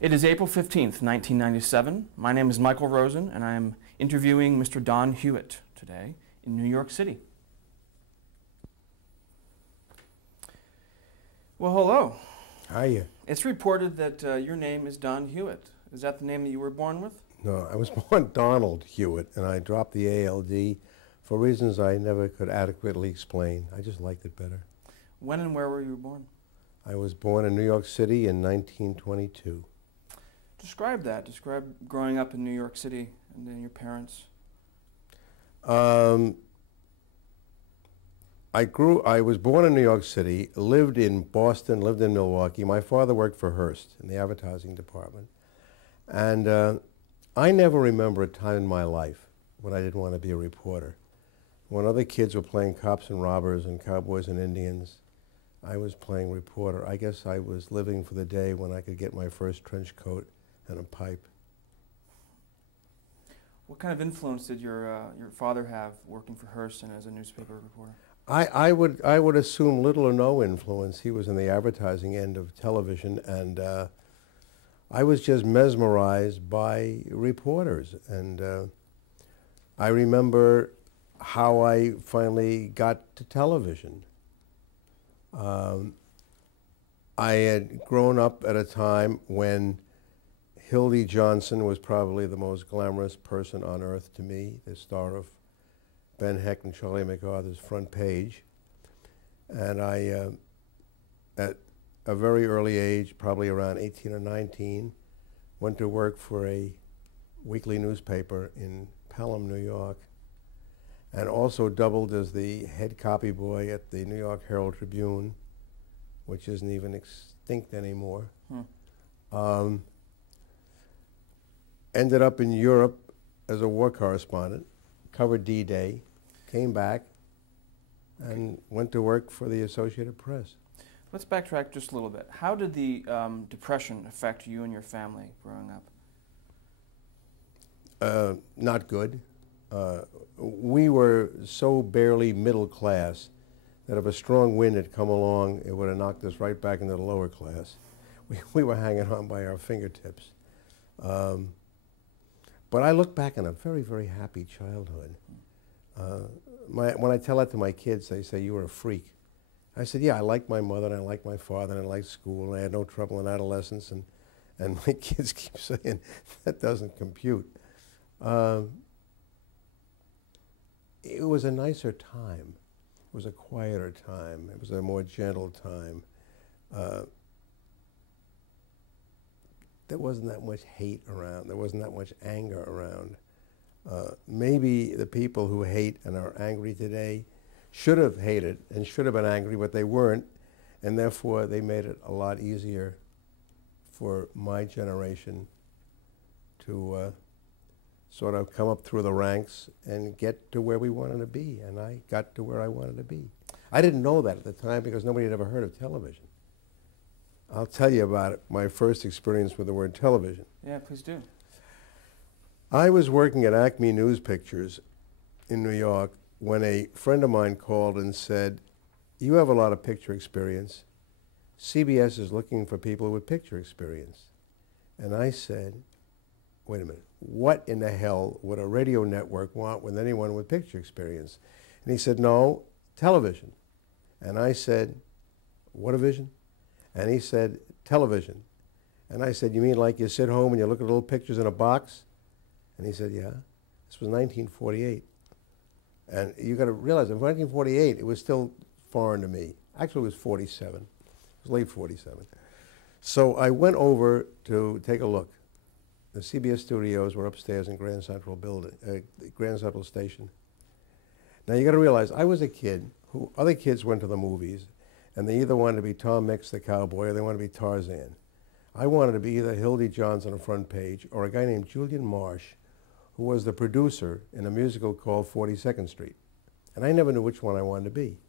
It is April 15th, 1997. My name is Michael Rosen, and I am interviewing Mr. Don Hewitt today in New York City. Well, hello. Hiya. It's reported that your name is Don Hewitt. Is that the name that you were born with? No, I was born Donald Hewitt, and I dropped the ALD for reasons I never could adequately explain. I just liked it better. When and where were you born? I was born in New York City in 1922. Describe that. Describe growing up in New York City and then your parents. I was born in New York City, lived in Boston, lived in Milwaukee. My father worked for Hearst in the advertising department. And I never remember a time in my life when I didn't want to be a reporter. When other kids were playing cops and robbers and cowboys and Indians, I was playing reporter. I guess I was living for the day when I could get my first trench coat and a pipe. What kind of influence did your father have working for Hearst and as a newspaper reporter? I would assume little or no influence. He was in the advertising end of television, and I was just mesmerized by reporters. And I remember how I finally got to television. I had grown up at a time when Hildy Johnson was probably the most glamorous person on earth to me, the star of Ben Hecht and Charlie MacArthur's Front Page. And I, at a very early age, probably around 18 or 19, went to work for a weekly newspaper in Pelham, New York, and also doubled as the head copy boy at the New York Herald Tribune, which isn't even extinct anymore. Ended up in Europe as a war correspondent, covered D-Day, came back, and went to work for the Associated Press. Let's backtrack just a little bit. How did the Depression affect you and your family growing up? Not good. We were so barely middle class that if a strong wind had come along, it would have knocked us right back into the lower class. We were hanging on by our fingertips. But I look back on a very, very happy childhood. When I tell that to my kids, they say, "You were a freak." I said, "Yeah, I liked my mother, and I liked my father, and I liked school, and I had no trouble in adolescence." And my kids keep saying, "That doesn't compute." It was a nicer time. It was a quieter time. It was a more gentle time. There wasn't that much hate around. There wasn't that much anger around. Maybe the people who hate and are angry today should have hated and should have been angry, but they weren't, and therefore they made it a lot easier for my generation to sort of come up through the ranks and get to where we wanted to be, and I got to where I wanted to be. I didn't know that at the time because nobody had ever heard of television. I'll tell you about it, my first experience with the word television. Yeah, please do. I was working at Acme News Pictures in New York when a friend of mine called and said, "You have a lot of picture experience. CBS is looking for people with picture experience." And I said, "Wait a minute, what in the hell would a radio network want with anyone with picture experience?" And he said, "No, television." And I said, "What a vision?" And he said, "Television." And I said, "You mean like you sit home and you look at little pictures in a box?" And he said, "Yeah." This was 1948. And you got to realize, in 1948, it was still foreign to me. Actually, it was 47. It was late 47. So I went over to take a look. The CBS studios were upstairs in Grand Central Grand Central Station. Now you got to realize, I was a kid who other kids went to the movies, and they either wanted to be Tom Mix the cowboy or they wanted to be Tarzan. I wanted to be either Hildy Johnson on Front Page or a guy named Julian Marsh, who was the producer in a musical called 42nd Street. And I never knew which one I wanted to be.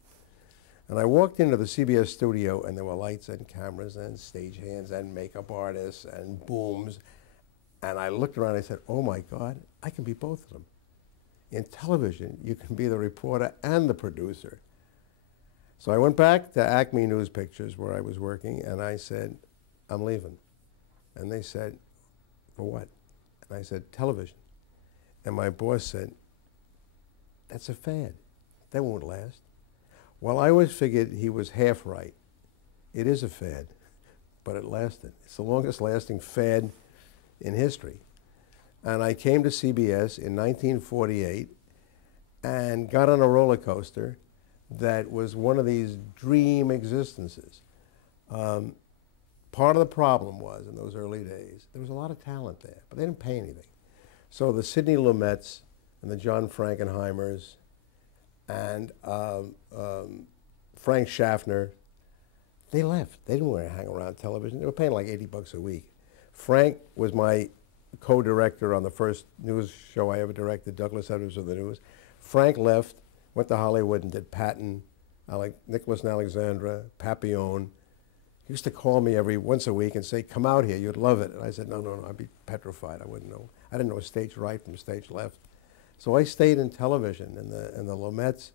And I walked into the CBS studio, and there were lights and cameras and stagehands and makeup artists and booms. And I looked around and I said, "Oh my God, I can be both of them." In television, you can be the reporter and the producer. So I went back to Acme News Pictures where I was working, and I said, "I'm leaving." And they said, for what? And I said, television. And my boss said, that's a fad. That won't last. Well, I always figured he was half right. It is a fad, but it lasted. It's the longest lasting fad in history. And I came to CBS in 1948 and got on a roller coaster that was one of these dream existences. Part of the problem was, in those early days, there was a lot of talent there, but they didn't pay anything. So the Sidney Lumets and the John Frankenheimers and Frank Schaffner, they left. They didn't want to hang around television. They were paying like $80 a week. Frank was my co-director on the first news show I ever directed, Douglas Adams of the News. Frank left, went to Hollywood and did Patton, Nicholas and Alexandra, Papillon. He used to call me every once a week and say, come out here, you'd love it. And I said, no, no, no, I'd be petrified. I wouldn't know. I didn't know stage right from stage left. So I stayed in television, and the Lumets,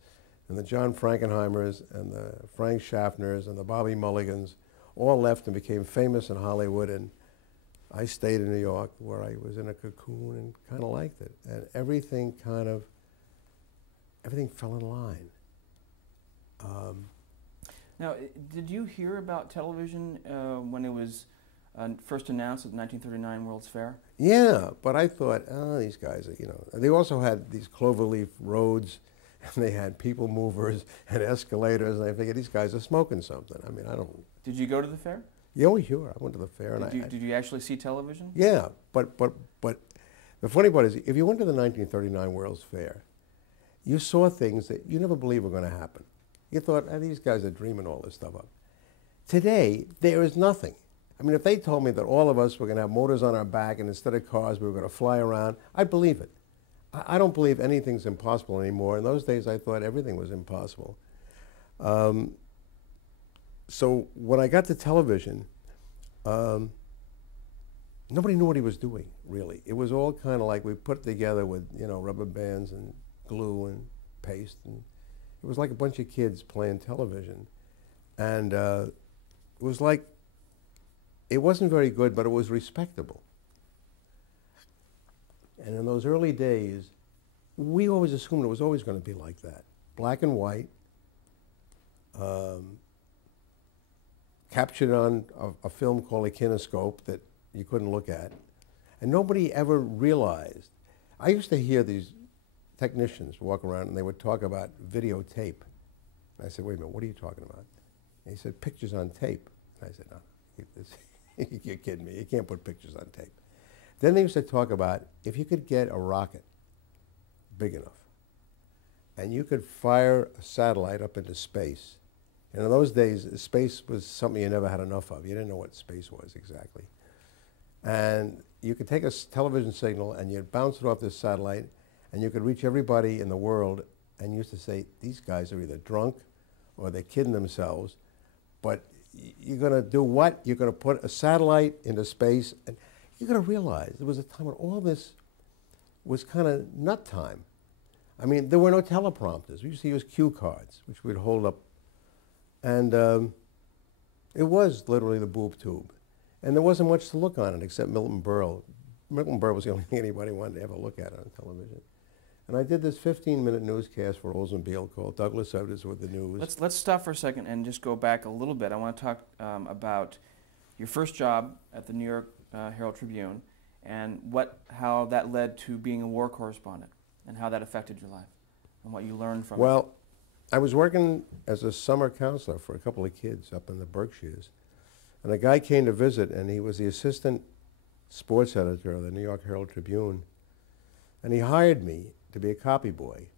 and the John Frankenheimers, and the Frank Schaffners, and the Bobby Mulligans all left and became famous in Hollywood, and I stayed in New York where I was in a cocoon and kind of liked it. And everything fell in line. Now, did you hear about television when it was first announced at the 1939 World's Fair? Yeah, but I thought, oh, these guys, you know. They also had these cloverleaf roads, and they had people movers and escalators, and I figured these guys are smoking something. I mean, I don't. Did you go to the fair? Yeah, oh, sure. I went to the fair. Did you actually see television? Yeah, but the funny part is, if you went to the 1939 World's Fair, you saw things that you never believed were going to happen. You thought, oh, these guys are dreaming all this stuff up. Today, there is nothing. I mean, if they told me that all of us were going to have motors on our back and instead of cars we were going to fly around, I'd believe it. I don't believe anything's impossible anymore. In those days, I thought everything was impossible. So when I got to television, nobody knew what he was doing, really. It was all kind of like we put it together with, you know, rubber bands and glue and paste, and it was like a bunch of kids playing television. And it was like, it wasn't very good, but it was respectable. And in those early days, we always assumed it was always going to be like that. Black and white, captured on a film called a kinescope that you couldn't look at. And nobody ever realized. I used to hear these technicians walk around and they would talk about videotape. And I said, wait a minute, what are you talking about? And he said, pictures on tape. And I said, no, you're kidding me. You can't put pictures on tape. Then they used to talk about if you could get a rocket big enough and you could fire a satellite up into space. And in those days, space was something you never had enough of. You didn't know what space was exactly. And you could take a television signal and you'd bounce it off this satellite and you could reach everybody in the world, and you used to say, these guys are either drunk or they're kidding themselves, but you're going to do what? You're going to put a satellite into space, and you're going to realize there was a time when all this was kind of nut time. I mean, there were no teleprompters. We used to use cue cards, which we'd hold up, and it was literally the boob tube. And there wasn't much to look on it except Milton Berle. Milton Berle was the only thing anybody wanted to ever look at on television. And I did this 15-minute newscast for Oldsmobile called Douglas Adams with the News. Let's stop for a second and just go back a little bit. I want to talk about your first job at the New York Herald Tribune and how that led to being a war correspondent and how that affected your life and what you learned from it. Well, I was working as a summer counselor for a couple of kids up in the Berkshires. And a guy came to visit, and he was the assistant sports editor of the New York Herald Tribune. And he hired me to be a copy boy.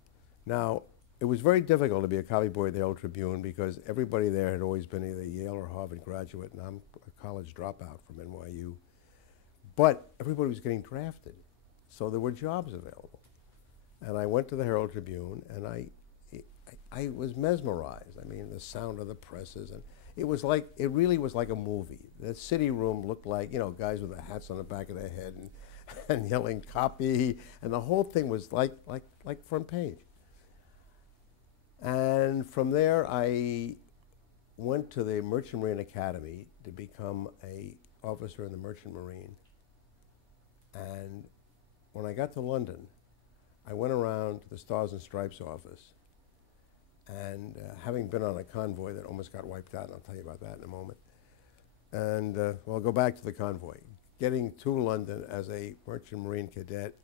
Now, it was very difficult to be a copy boy at the Herald Tribune because everybody there had always been either Yale or Harvard graduate, and I'm a college dropout from NYU. But everybody was getting drafted, so there were jobs available. And I went to the Herald Tribune, and I was mesmerized. I mean, the sound of the presses, and it really was like a movie. The city room looked like, you know, guys with their hats on the back of their head and yelling copy, and the whole thing was like front page. And from there, I went to the Merchant Marine Academy to become a officer in the Merchant Marine. And when I got to London, I went around to the Stars and Stripes office. And having been on a convoy that almost got wiped out, and I'll tell you about that in a moment. And well, I'll go back to the convoy. Getting to London as a Merchant Marine cadet,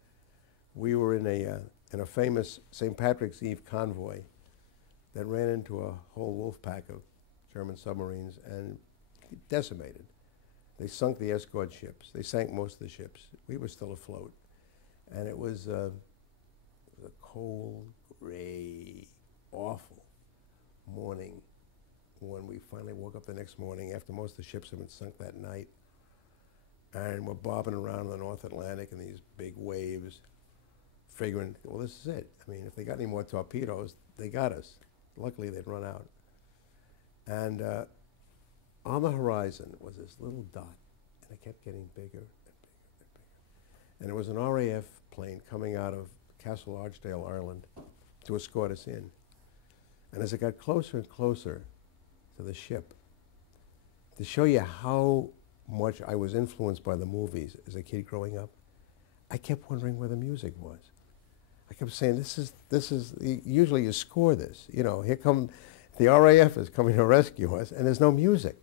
we were in a famous St. Patrick's Eve convoy that ran into a whole wolf pack of German submarines and decimated. They sunk the escort ships. They sank most of the ships. We were still afloat. And it was a cold, gray, awful morning when we finally woke up the next morning after most of the ships had been sunk that night. And we're bobbing around in the North Atlantic in these big waves, figuring, well, this is it. I mean, if they got any more torpedoes, they got us. Luckily, they'd run out. And on the horizon was this little dot, and it kept getting bigger and bigger and bigger. And it was an RAF plane coming out of Castle Archdale, Ireland, to escort us in. And as it got closer and closer to the ship, to show you how much I was influenced by the movies as a kid growing up, I kept wondering where the music was. I kept saying, this is, usually you score this. You know, here come, the RAF is coming to rescue us, and there's no music.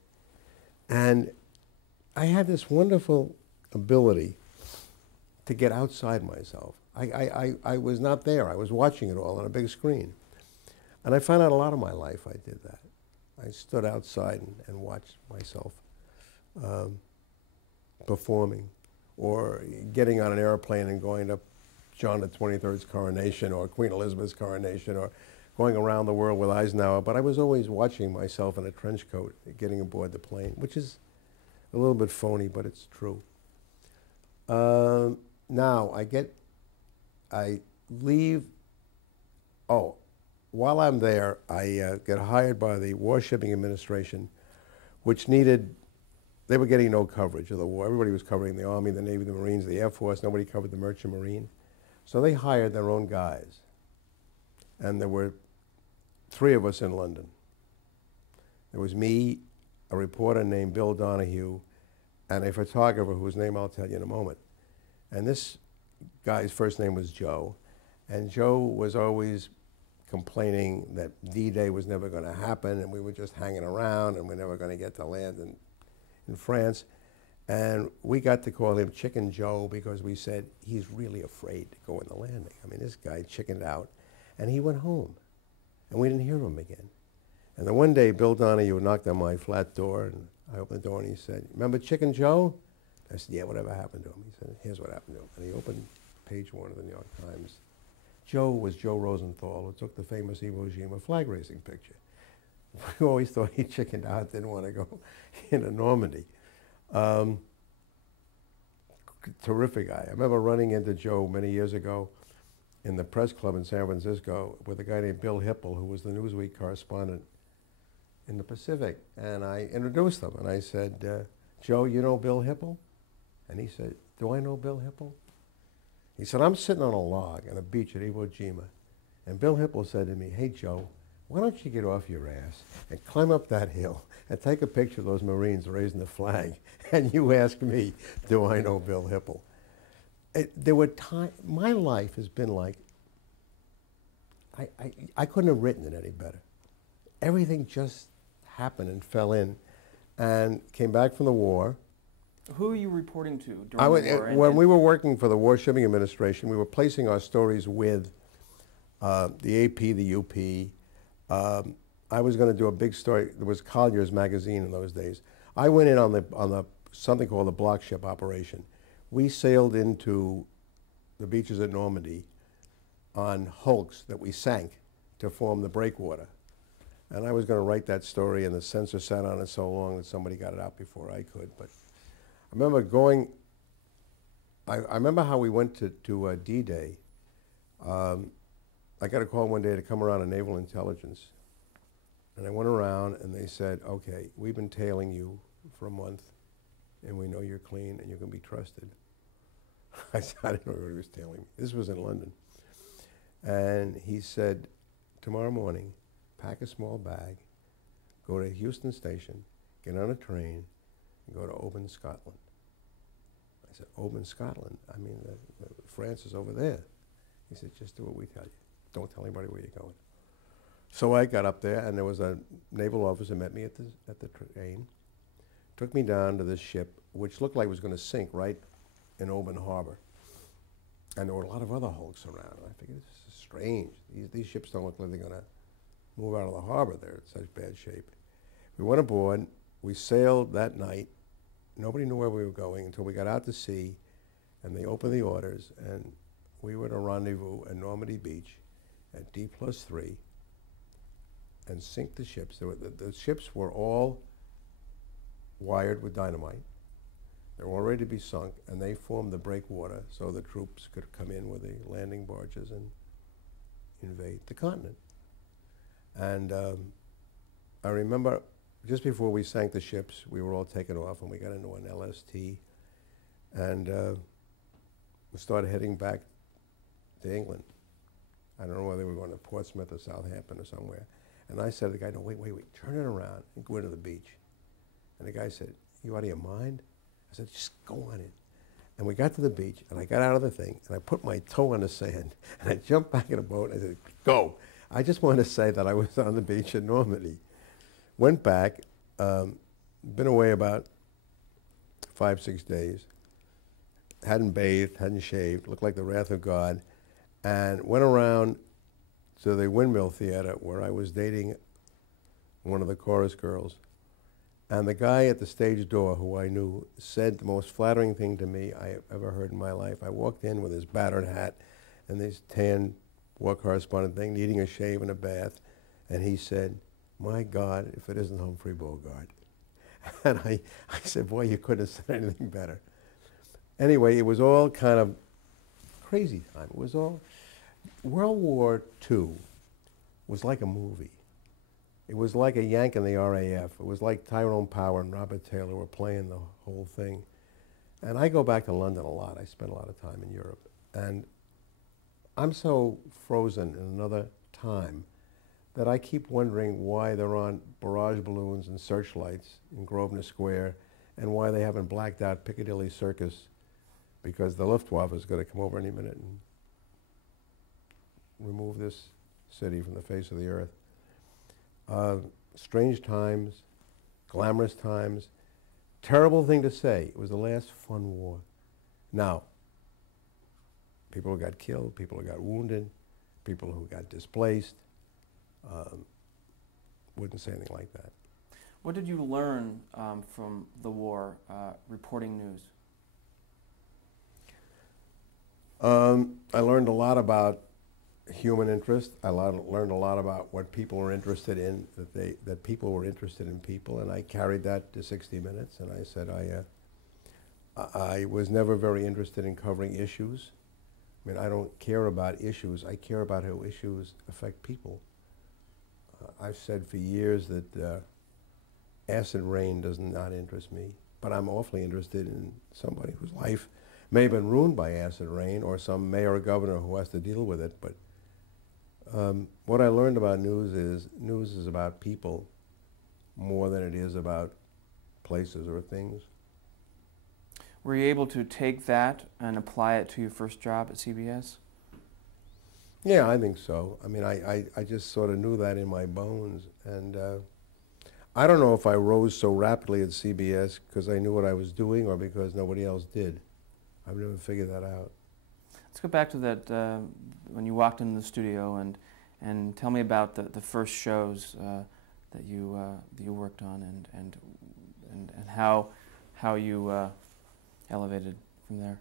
And I had this wonderful ability to get outside myself. I was not there. I was watching it all on a big screen. And I found out a lot of my life I did that. I stood outside and watched myself performing, or getting on an airplane and going to John the 23rd's coronation, or Queen Elizabeth's coronation, or going around the world with Eisenhower. But I was always watching myself in a trench coat getting aboard the plane, which is a little bit phony, but it's true. Now, I leave, while I'm there, I get hired by the War Shipping Administration, which needed, they were getting no coverage of the war. Everybody was covering the Army, the Navy, the Marines, the Air Force. Nobody covered the Merchant Marine. So they hired their own guys. And there were 3 of us in London. There was me, a reporter named Bill Donahue, and a photographer whose name I'll tell you in a moment. And this guy's first name was Joe. And Joe was always complaining that D-Day was never going to happen, and we were just hanging around, and we're never going to get to land in France. And we got to call him Chicken Joe because we said, he's really afraid to go in the landing. I mean, this guy chickened out, and he went home, and we didn't hear him again. And then one day, Bill Donahue knocked on my flat door, and I opened the door, and he said, "Remember Chicken Joe?" I said, "Yeah, whatever happened to him?" He said, "Here's what happened to him." And he opened page 1 of the New York Times. Joe was Joe Rosenthal, who took the famous Iwo Jima flag raising picture. We always thought he chickened out, didn't want to go into Normandy. Terrific guy. I remember running into Joe many years ago in the press club in San Francisco with a guy named Bill Hipple, who was the Newsweek correspondent in the Pacific. And I introduced him, and I said, "Joe, you know Bill Hipple?" And he said, "Do I know Bill Hipple?" He said, "I'm sitting on a log on a beach at Iwo Jima." And Bill Hipple said to me, "Hey, Joe, why don't you get off your ass and climb up that hill and take a picture of those Marines raising the flag, and you ask me, do I know Bill Hipple?" There were times, my life has been like, I couldn't have written it any better. Everything just happened and fell in, and came back from the war. Who are you reporting to during the war? When we were working for the War Shipping Administration, we were placing our stories with the AP, the UP. I was going to do a big story. There was Collier's magazine in those days. I went in on the something called the block ship operation. We sailed into the beaches at Normandy on hulks that we sank to form the breakwater. And I was going to write that story, and the censor sat on it so long that somebody got it out before I could. But I remember going, I remember how we went to D-Day. I got a call one day to come around to Naval Intelligence. And I went around, and they said, "Okay, we've been tailing you for a month, and we know you're clean and you can be trusted." I said, I didn't know what he was tailing me. This was in London. And he said, "Tomorrow morning, pack a small bag, go to Houston Station, get on a train, and go to Oban, Scotland. I said, Oban, Scotland? I mean, France is over there. He said, just do what we tell you. Don't tell anybody where you're going. So I got up there, and there was a naval officer met me at the train, took me down to this ship, which looked like it was going to sink right in Oban Harbor. And there were a lot of other hulks around. And I figured, this is strange. These ships don't look like they're going to move out of the harbor. They're in such bad shape. We went aboard. We sailed that night. Nobody knew where we were going until we got out to sea, and they opened the orders, and we were to rendezvous at Normandy Beach at D+3 and sink the ships. The ships were all wired with dynamite. They were all ready to be sunk, and they formed the breakwater so the troops could come in with the landing barges and invade the continent. And I remember just before we sank the ships, we were all taken off, and we got into an LST, and we started heading back to England. I don't know whether we were going to Portsmouth or Southampton or somewhere. And I said to the guy, no, wait, turn it around and go into the beach. And the guy said, you out of your mind? I said, just go on in. And we got to the beach, and I got out of the thing, and I put my toe on the sand, and I jumped back in the boat, and I said, go. I just wanted to say that I was on the beach in Normandy. Went back, been away about 5, 6 days, hadn't bathed, hadn't shaved, looked like the wrath of God, and went around to the Windmill Theater where I was dating one of the chorus girls. And the guy at the stage door, who I knew, said the most flattering thing to me I ever heard in my life. I walked in with his battered hat and this tan war correspondent thing, needing a shave and a bath, and he said, my God, if it isn't Humphrey Bogart. And I said, boy, you couldn't have said anything better. Anyway, it was all kind of crazy time. It was all, World War II was like a movie. It was like a Yank in the RAF. It was like Tyrone Power and Robert Taylor were playing the whole thing. And I go back to London a lot. I spent a lot of time in Europe. And I'm so frozen in another time that I keep wondering why there aren't barrage balloons and searchlights in Grosvenor Square, and why they haven't blacked out Piccadilly Circus, because the Luftwaffe is going to come over any minute and remove this city from the face of the earth. Strange times, glamorous times, terrible thing to say. It was the last fun war. Now, people who got killed, people who got wounded, people who got displaced, wouldn't say anything like that. What did you learn from the war reporting news? I learned a lot about human interest. I learned a lot about what people were interested in, that people were interested in people, and I carried that to 60 Minutes, and I said I was never very interested in covering issues. I mean, I don't care about issues. I care about how issues affect people. I've said for years that acid rain does not interest me, but I'm awfully interested in somebody whose life may have been ruined by acid rain, or some mayor or governor who has to deal with it. But what I learned about news is about people more than it is about places or things. Were you able to take that and apply it to your first job at CBS? Yeah, I think so. I mean, I just sort of knew that in my bones. And I don't know if I rose so rapidly at CBS because I knew what I was doing or because nobody else did. I've never figured that out. Let's go back to that when you walked into the studio, and tell me about the first shows that you worked on, and how you elevated from there.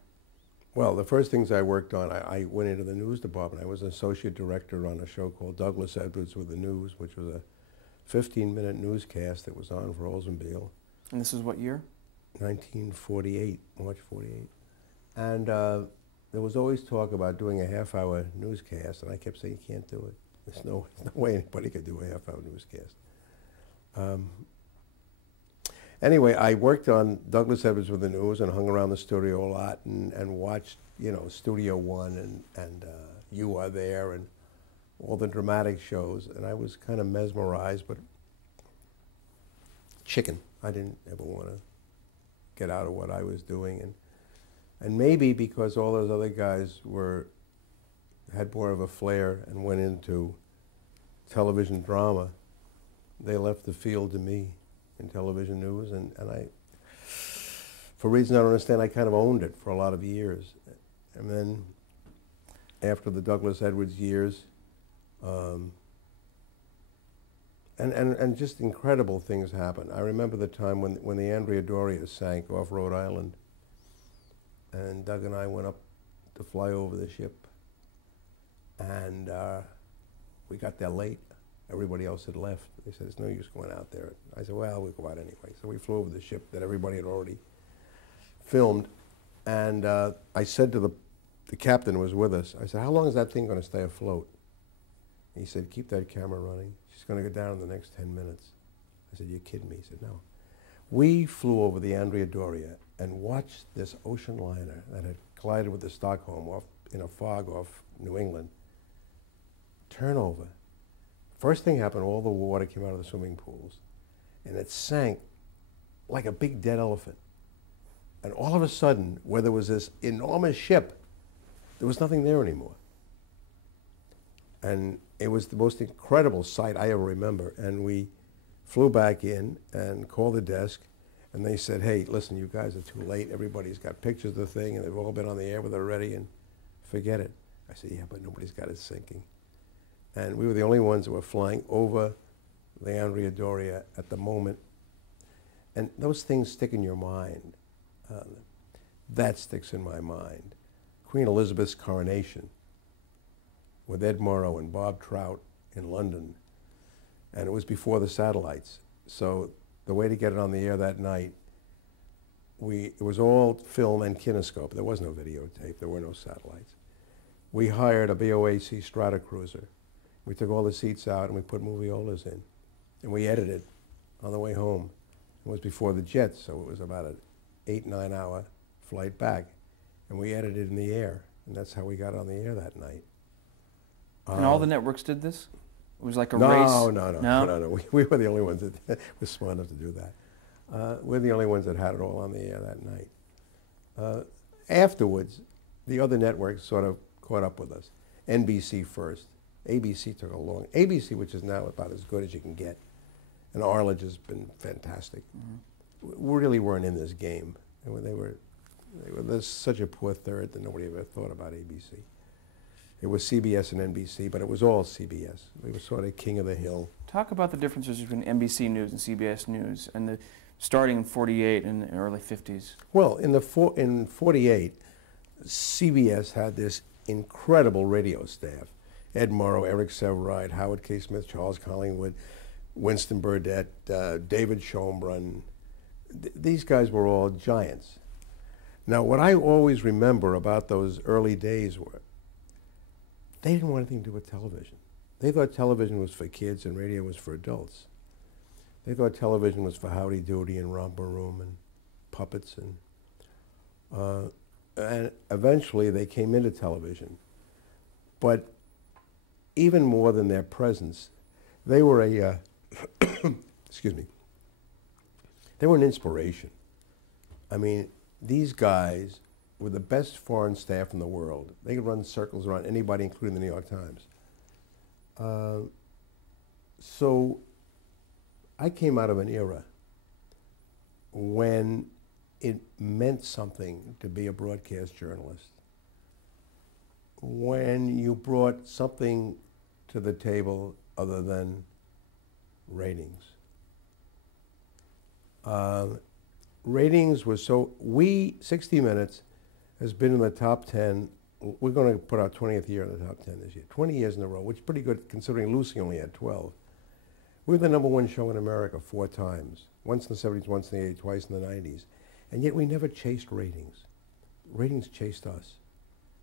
Well, the first things I worked on, I went into the news department. I was an associate director on a show called Douglas Edwards with the News, which was a 15-minute newscast that was on for Oldsmobile. And this is what year? 1948, March 48. And there was always talk about doing a half-hour newscast, and I kept saying, you can't do it. There's no way anybody could do a half-hour newscast. Anyway, I worked on Douglas Edwards with the News and hung around the studio a lot and watched, you know, Studio One and You Are There and all the dramatic shows, and I was kind of mesmerized, but chicken. I didn't ever want to get out of what I was doing, and maybe because all those other guys had more of a flair and went into television drama, they left the field to me in television news, and I, for reasons I don't understand, I kind of owned it for a lot of years. And then after the Douglas Edwards years, and just incredible things happened. I remember the time when the Andrea Doria sank off Rhode Island, and Doug and I went up to fly over the ship, and we got there late. Everybody else had left. They said, "It's no use going out there." I said, "Well, we'll go out anyway." So we flew over the ship that everybody had already filmed, and I said to the captain who was with us, I said, "How long is that thing going to stay afloat?" He said, "Keep that camera running. She's going to go down in the next 10 minutes. I said, "You're kidding me?" He said, "No." We flew over the Andrea Doria and watched this ocean liner that had collided with the Stockholm off in a fog off New England turn over. First thing happened, all the water came out of the swimming pools, and it sank like a big dead elephant. And all of a sudden, where there was this enormous ship, there was nothing there anymore. And it was the most incredible sight I ever remember. And we flew back in and called the desk, and they said, "Hey, listen, you guys are too late. Everybody's got pictures of the thing, and they've all been on the air with it already, and forget it." I said, "Yeah, but nobody's got it sinking." And we were the only ones that were flying over the Andrea Doria at the moment. And those things stick in your mind. That sticks in my mind. Queen Elizabeth's coronation with Ed Morrow and Bob Trout in London. And it was before the satellites. So the way to get it on the air that night, it was all film and kinescope. There was no videotape. There were no satellites. We hired a BOAC Stratocruiser. We took all the seats out and we put moviolas in. And we edited on the way home. It was before the jets, so it was about an 8-9 hour flight back. And we edited in the air. And that's how we got on the air that night. And all the networks did this? It was like a race? No. We were the only ones that were smart enough to do that. We're the only ones that had it all on the air that night. Afterwards, the other networks sort of caught up with us. NBC first. ABC took a long, ABC, which is now about as good as you can get, and Arledge has been fantastic. Mm-hmm. We really weren't in this game. There's such a poor third that nobody ever thought about ABC. It was CBS and NBC, but it was all CBS. We were sort of king of the hill. Talk about the differences between NBC News and CBS News, and starting in '48 and the early '50s. Well, in '48, CBS had this incredible radio staff. Ed Morrow, Eric Severide, Howard K. Smith, Charles Collingwood, Winston Burdett, David Schombrun. These guys were all giants. Now, what I always remember about those early days were they didn't want anything to do with television. They thought television was for kids and radio was for adults. They thought television was for Howdy Doody and Romper Room and puppets. And eventually they came into television. But even more than their presence, they were excuse me, they were an inspiration. I mean, these guys were the best foreign staff in the world. They could run circles around anybody, including the New York Times. So I came out of an era when it meant something to be a broadcast journalist. When you brought something to the table other than ratings. Ratings were 60 Minutes has been in the top 10. We're going to put our 20th year in the top 10 this year. 20 years in a row, which is pretty good considering Lucy only had 12. We were the #1 show in America 4 times. Once in the 70s, once in the 80s, twice in the 90s. And yet we never chased ratings. Ratings chased us.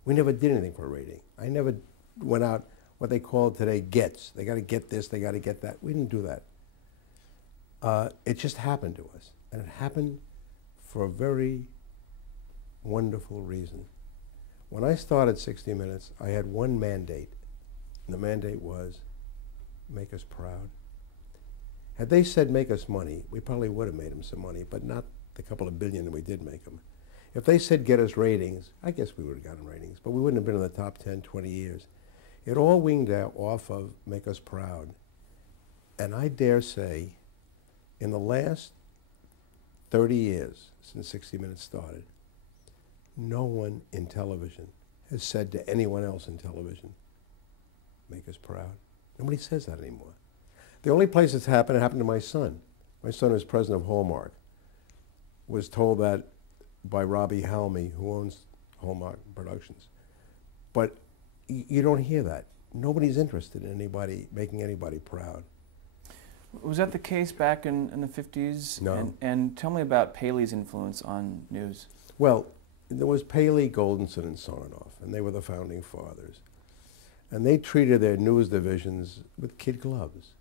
We never did anything for a rating. I never went out what they call today gets. They got to get this, they got to get that. We didn't do that. It just happened to us. And it happened for a very wonderful reason. When I started 60 Minutes, I had one mandate. And the mandate was, make us proud. Had they said make us money, we probably would have made them some money, but not the couple of billion that we did make them. If they said get us ratings, I guess we would have gotten ratings, but we wouldn't have been in the top 10, 20 years. It all winged out off of make us proud. And I dare say, in the last 30 years since 60 Minutes started, no one in television has said to anyone else in television, make us proud. Nobody says that anymore. The only place it's happened to my son. My son, who's president of Hallmark, was told that by Robbie Halmy, who owns Hallmark Productions. But you don't hear that. Nobody's interested in anybody making anybody proud. Was that the case back in the 50s? No. And tell me about Paley's influence on news. Well, there was Paley, Goldenson, and Sarnoff, and they were the founding fathers. And they treated their news divisions with kid gloves.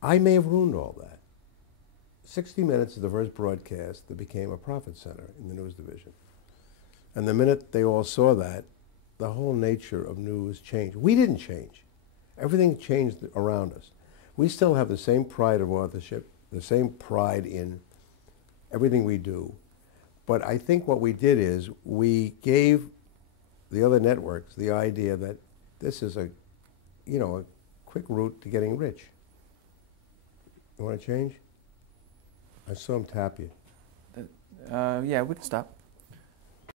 I may have ruined all that. 60 Minutes is the first broadcast that became a profit center in the news division. And the minute they all saw that, the whole nature of news changed. We didn't change. Everything changed around us. We still have the same pride of authorship, the same pride in everything we do. But I think what we did is we gave the other networks the idea that this is a quick route to getting rich. You want to change? I saw him tap you. Yeah, we can stop.